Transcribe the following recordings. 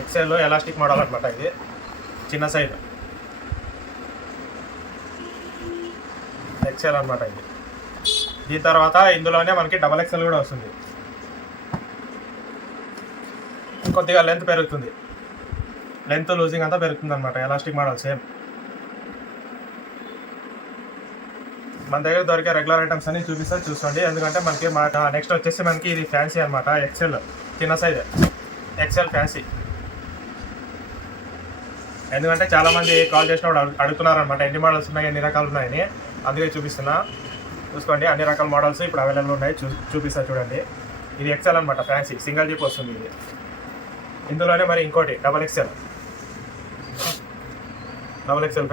XL elastic model అనమాట. ఇది చిన్న సైజ్ ఎక్సెల్ అనమాట. ఇది దీని తర్వాత ఇందులోనే మనకి XXL కూడా వస్తుంది. కొద్దిగా లెంత్ పెరుగుతుంది, లెంత్ లూజింగ్ అంతా పెరుగుతుంది అనమాట. Elastic model same. మన దగ్గర దొరికే రెగ్యులర్ ఐటమ్స్ అన్ని చూసుకోండి. ఎందుకంటే మనకి నెక్స్ట్ వచ్చేసి మనకి ఇది ఫ్యాన్సీ అనమాట. ఎక్సెల్ చిన్న సైజ్ ఎక్సెల్ ఫ్యాన్సీ. ఎందుకంటే చాలామంది కాల్ చేసినప్పుడు అడుగుతున్నారనమాట ఎన్ని మోడల్స్ ఉన్నాయి, ఎన్ని రకాలు ఉన్నాయని. అందుకే చూపిస్తున్నా. చూసుకోండి, అన్ని రకాల మోడల్స్ ఇప్పుడు అవైలబుల్ ఉన్నాయి. చూపిస్తా చూడండి. ఇది ఎక్సెల్ అనమాట, ఫ్యాన్సీ సింగిల్ జిప్ వస్తుంది ఇది. ఇందులోనే మరి ఇంకోటి XXL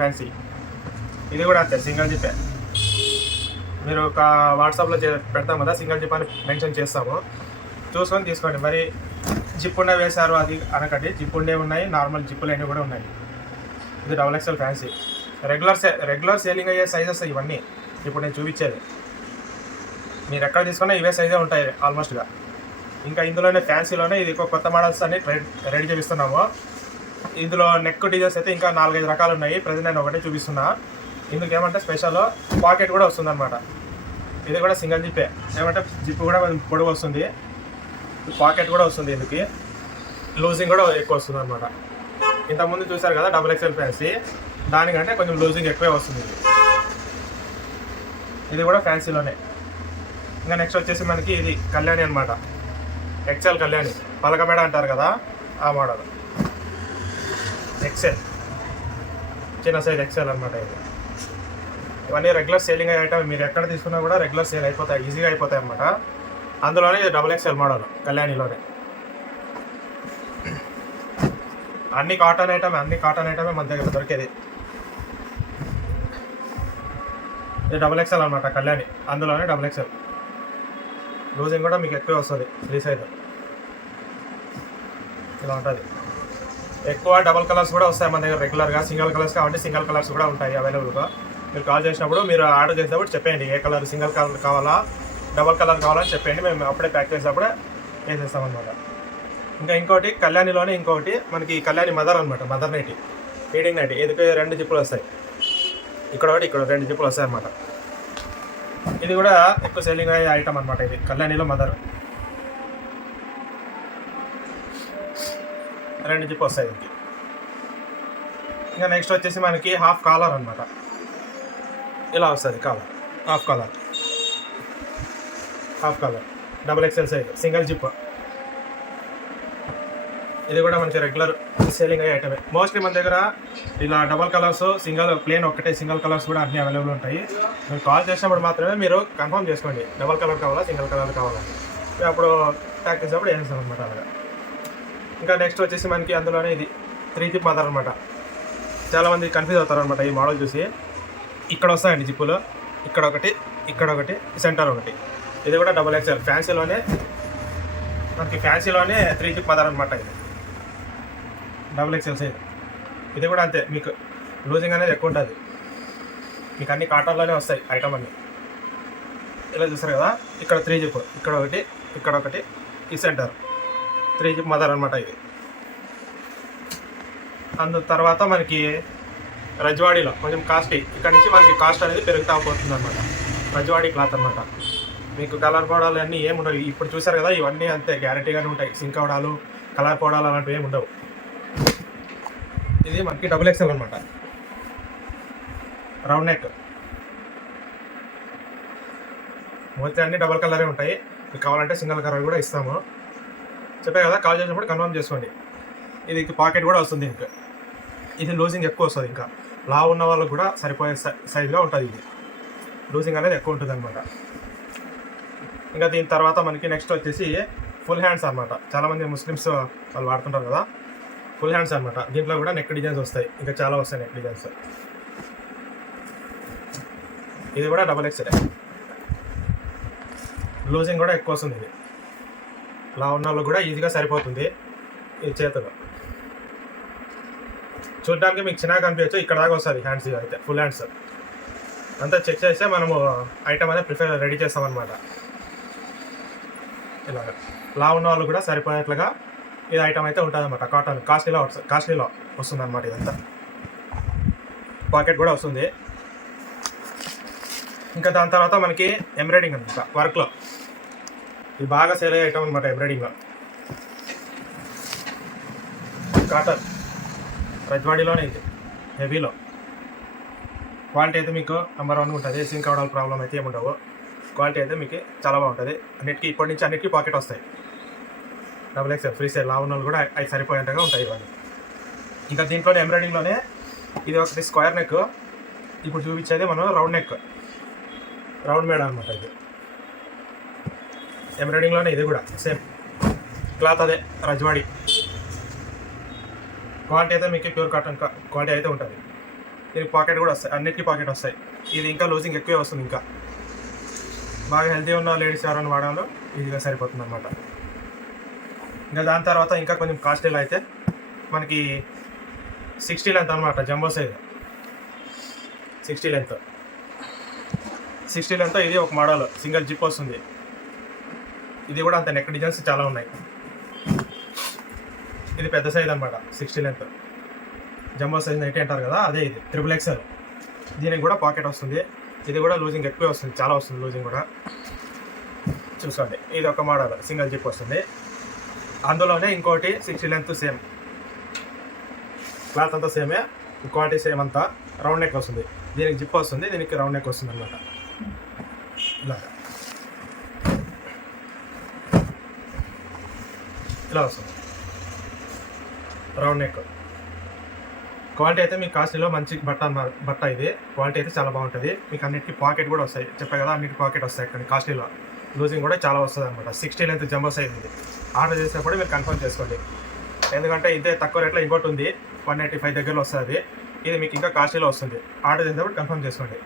ఫ్యాన్సీ. ఇది కూడా అంతే, సింగిల్ జిప్పే. మీరు ఒక వాట్సాప్లో పెడతాం కదా, సింగిల్ జిప్ అని మెన్షన్ చేస్తాము, చూసుకొని తీసుకోండి. మరి జిప్ ఉండే వేశారు అది అనకండి, జిప్ ఉండే ఉన్నాయి, నార్మల్ జిప్పులు అనేవి కూడా ఉన్నాయి. ఇది XXL ఫ్యాన్సీ. రెగ్యులర్ సేలింగ్ అయ్యే సైజెస్ ఇవన్నీ ఇప్పుడు నేను చూపించేది. మీరు ఎక్కడ తీసుకున్నా ఇవే సైజే ఉంటాయి ఆల్మోస్ట్గా. ఇంకా ఇందులోనే ఫ్యాన్సీలోనే ఇది కొత్త మోడల్స్ అన్ని రెడీ చేపిస్తున్నాము. ఇందులో నెక్ డిజైన్స్ అయితే ఇంకా 4-5 రకాలు ఉన్నాయి. ప్రజెంట్ నేను ఒకటే చూపిస్తున్నా. ఇందుకు ఏమంటే స్పెషల్ పాకెట్ కూడా వస్తుంది అనమాట. ఇది కూడా సింగిల్ జిప్పే. ఏమంటే జిప్ కూడా పొడవు వస్తుంది, పాకెట్ కూడా వస్తుంది. ఇందుకు లూజింగ్ కూడా ఎక్కువ వస్తుంది అనమాట. ఇంతకుముందు చూసారు కదా XXL ఫ్యాన్సీ, దానికంటే కొంచెం లూజింగ్ ఎక్కువే వస్తుంది. ఇది కూడా ఫ్యాన్సీలోనే. ఇంకా నెక్స్ట్ వచ్చేసి మనకి ఇది కళ్యాణి అనమాట. XL కళ్యాణి, పలకమేడ అంటారు కదా, ఆ మోడల్ ఎక్సెల్ చిన్న సైజ్ ఎక్సెల్ అనమాట. ఇది ఇవన్నీ రెగ్యులర్ సేలింగ్ అయ్యే ఐటమ్. మీరు ఎక్కడ తీసుకున్నా కూడా రెగ్యులర్ సేల్ అయిపోతాయి, ఈజీగా అయిపోతాయి అనమాట. అందులోనే ఇది XXL మోడల్ కళ్యాణిలోనే. అన్ని కాటన్ ఐటమే మన దగ్గర దొరికేది. ఇది XXL అనమాట కళ్యాణి, అందులోనే XXL. లూజింగ్ కూడా మీకు ఎక్కువ వస్తుంది, 3 సైజ్ ఇలా ఉంటుంది. ఎక్కువ డబల్ కలర్స్ కూడా వస్తాయి మన దగ్గర రెగ్యులర్గా. సింగిల్ కలర్స్ కాబట్టి సింగిల్ కలర్స్ కూడా ఉంటాయి అవైలబుల్గా. మీరు కాల్ చేసినప్పుడు, మీరు ఆర్డర్ చేసినప్పుడు చెప్పండి ఏ కలర్, సింగిల్ కలర్ కావాలా, డబల్ కలర్ కావాలని చెప్పండి. మేము అప్పుడే ప్యాక్ చేసినప్పుడే వేసేస్తామన్నమాట. ఇంకా ఇంకోటి కళ్యాణిలోనే ఇంకోటి మనకి కళ్యాణి మదర్ అనమాట. Mother nighty, feeding nighty. ఇది 2 జిప్పులు వస్తాయి, ఇక్కడ ఒకటి, ఇక్కడ 2 జిప్పులు వస్తాయి అన్నమాట. ఇది కూడా ఎక్కువ సేలింగ్ అయ్యే ఐటమ్ అనమాట. ఇది కళ్యాణిలో మదర్ 2 జిప్ వస్తాయి దీనికి. ఇంకా నెక్స్ట్ వచ్చేసి మనకి హాఫ్ కాలర్ అనమాట. ఇలా వస్తుంది collar, half collar XXL size single zip. ఇది కూడా మనకి రెగ్యులర్ సేలింగ్ అయ్యే ఐటమే. మోస్ట్లీ మన దగ్గర ఇలా డబల్ కలర్స్, ప్లేన్ ఒకటే సింగిల్ కలర్స్ కూడా అన్నీ అవైలబుల్ ఉంటాయి. మీరు కాల్ చేసినప్పుడు మాత్రమే మీరు కన్ఫర్మ్ చేసుకోండి డబల్ కలర్ కావాలా, సింగిల్ కలర్ కావాలని. అప్పుడు ప్యాక్ చేసినప్పుడు వేసేస్తాం అనమాట అలాగా. ఇంకా నెక్స్ట్ వచ్చేసి మనకి అందులోనే ఇది 3 జిప్ మదర్ అనమాట. చాలామంది కన్ఫ్యూజ్ అవుతారు అనమాట ఈ మోడల్ చూసి. ఇక్కడ వస్తాయండి జిప్పులు, ఇక్కడ ఒకటి, సెంటర్ ఒకటి. ఇది కూడా XXL ఫ్యాన్సీలోనే మనకి 3 జిప్ మదర్ అనమాట. ఇది XXL సైజ్. ఇది కూడా అంతే, మీకు లూజింగ్ అనేది ఎక్కువ ఉంటుంది. మీకు అన్ని కాటన్లోనే వస్తాయి ఐటమ్ అన్నీ. ఇలా చూస్తారు కదా, ఇక్కడ 3 జిప్, ఇక్కడ ఒకటి, ఈ సెంటర్ 3 జిప్ మదర్ అనమాట. ఇది తర్వాత మనకి రజ్వాడీలో కొంచెం కాస్ట్లీ. ఇక్కడ నుంచి మనకి కాస్ట్ అనేది పెరుగుతూ పోతుంది అనమాట. రజ్వాడీ క్లాత్ అనమాట. మీకు కలర్ పౌడాలు అన్నీ ఏముండవు. ఇప్పుడు చూసారు కదా, ఇవన్నీ అంతే గ్యారంటీగానే ఉంటాయి. సింక్ అవడాలు, కలర్ పౌడాలు అలాంటివి ఏమి ఉండవు. ఇది మనకి XXL అనమాట. రౌండ్ నెక్, మొత్తం అన్ని డబల్ కలరే ఉంటాయి. మీకు కావాలంటే సింగిల్ కలర్ కూడా ఇస్తాము. చెప్పే కదా, కాల్ చేసినప్పుడు కన్ఫర్మ్ చేసుకోండి. ఇది పాకెట్ కూడా వస్తుంది. ఇంకా ఇది లూజింగ్ ఎక్కువ వస్తుంది. ఇంకా లావు ఉన్న వాళ్ళకు కూడా సరిపోయే సైజుగా ఉంటుంది. ఇది లూజింగ్ అనేది ఎక్కువ ఉంటుంది అనమాట. ఇంకా దీని తర్వాత మనకి నెక్స్ట్ వచ్చేసి ఫుల్ హ్యాండ్స్ అనమాట. చాలామంది ముస్లిమ్స్ వాళ్ళు వాడుతుంటారు కదా, ఫుల్ హ్యాండ్స్ అనమాట. దీంట్లో కూడా నెక్ డిజైన్స్ వస్తాయి, ఇంకా చాలా వస్తాయి నెక్ డిజైన్స్. ఇది కూడా XXL. లూజింగ్ కూడా ఎక్కువ వస్తుంది. ఇది లా ఉన్న వాళ్ళు కూడా ఈజీగా సరిపోతుంది. ఈ చేతులు చూడడానికి మీకు చిన్నగా కనిపించచ్చు, ఇక్కడ దాకా వస్తుంది హ్యాండ్స్. అయితే ఫుల్ హ్యాండ్స్ అంతా చెక్ చేస్తే మనము ఐటమ్ అనేది రెడీ చేస్తామన్నమాట. ఇలాగా లావు ఉన్న వాళ్ళు కూడా సరిపోయేట్లుగా ఇది ఐటమ్ అయితే ఉంటుంది అనమాట. కాటన్ కాస్ట్లీలో వస్తుంది అనమాట. ఇదంతా పాకెట్ కూడా వస్తుంది. ఇంకా దాని తర్వాత మనకి ఎంబ్రాయిడింగ్ అనమాట, వర్క్లో ఇది బాగా సేల్ అయ్యే ఐటమ్ అనమాట. ఎంబ్రాయిడింగ్లో కాటన్ రజ్వాడీలోనే ఇది హెవీలో క్వాలిటీ అయితే మీకు నెంబర్ 1 ఉంటుంది. సింక్ అవడాల ప్రాబ్లం అయితే ఏముండవు. క్వాలిటీ అయితే మీకు చాలా బాగుంటుంది. ఇప్పటి నుంచి అన్నిటికీ పాకెట్ వస్తాయి. XXL ఫ్రీ సైజ్ లావు ఉన్న వాళ్ళు కూడా అవి సరిపోయేంతగా ఉంటాయి ఇవన్నీ. ఇంకా దీంట్లోనే ఎంబ్రాయిడింగ్లోనే ఇది ఒకటి స్క్వేర్ నెక్, ఇప్పుడు చూపించేది మనం రౌండ్ నెక్, రౌండ్ మేడ అనమాట. ఇది ఎంబ్రాయిడింగ్లోనే ఇది కూడా సేమ్ క్లాత్ అదే రజ్వాడి. క్వాలిటీ అయితే మీకు ప్యూర్ కాటన్ క్వాలిటీ అయితే ఉంటుంది. దీనికి పాకెట్ కూడా వస్తాయి, అన్నిటికీ పాకెట్ వస్తాయి. ఇది ఇంకా లూజింగ్ ఎక్కువే వస్తుంది. ఇంకా బాగా హెల్తీ ఉన్న లేడీస్ ఎవరైనా వాడాలో ఈజీగా సరిపోతుంది అనమాట. ఇంకా దాని తర్వాత ఇంకా కొంచెం కాస్ట్లీలో అయితే మనకి 60 లెంత్ అనమాట. జంబో సైజ్ 60 లెంత్ ఇది ఒక మోడల్ సింగిల్ జిప్ వస్తుంది. ఇది కూడా అంత నెక్ డిజైన్స్ చాలా ఉన్నాయి. ఇది పెద్ద సైజ్ అనమాట. 60 లెంత్ జంబో సైజ్ 90 అంటారు కదా, అదే ఇది XXL. దీనికి కూడా పాకెట్ వస్తుంది. ఇది కూడా లూజింగ్ ఎక్కువే వస్తుంది, చాలా వస్తుంది లూజింగ్ కూడా. చూసుకోండి, ఇది ఒక మోడల్ సింగిల్ జిప్ వస్తుంది. అందులోనే ఇంకోటి 60 లెంత్ సేమ్, క్లాత్ అంతా సేమే, క్వాలిటీ సేమ్ అంతా. రౌండ్ నెక్ వస్తుంది. దీనికి జిప్ వస్తుంది, దీనికి రౌండ్ నెక్ వస్తుంది అనమాట. ఇలా వస్తుంది రౌండ్ నెక్. క్వాలిటీ అయితే మీకు కాస్ట్లీలో మంచి బట్ట ఇది. క్వాలిటీ అయితే చాలా బాగుంటుంది. మీకు అన్నిటికీ పాకెట్ కూడా వస్తాయి. చెప్పాయి కదా, అన్నిటికీ పాకెట్ వస్తాయి. కానీ కాస్ట్లీలో లూజింగ్ కూడా చాలా వస్తుంది అనమాట. 60 లెంత్ జంబో సైజ్ ఇది. ఆర్డర్ చేసినప్పుడు మీరు కన్ఫర్మ్ చేసుకోండి. ఎందుకంటే ఇదే తక్కువ రేట్లో ఇంకోటి ఉంది 185 దగ్గరలో వస్తుంది. ఇది మీకు ఇంకా కాస్ట్లీలో వస్తుంది. ఆర్డర్ చేసినప్పుడు కన్ఫర్మ్ చేసుకోండి.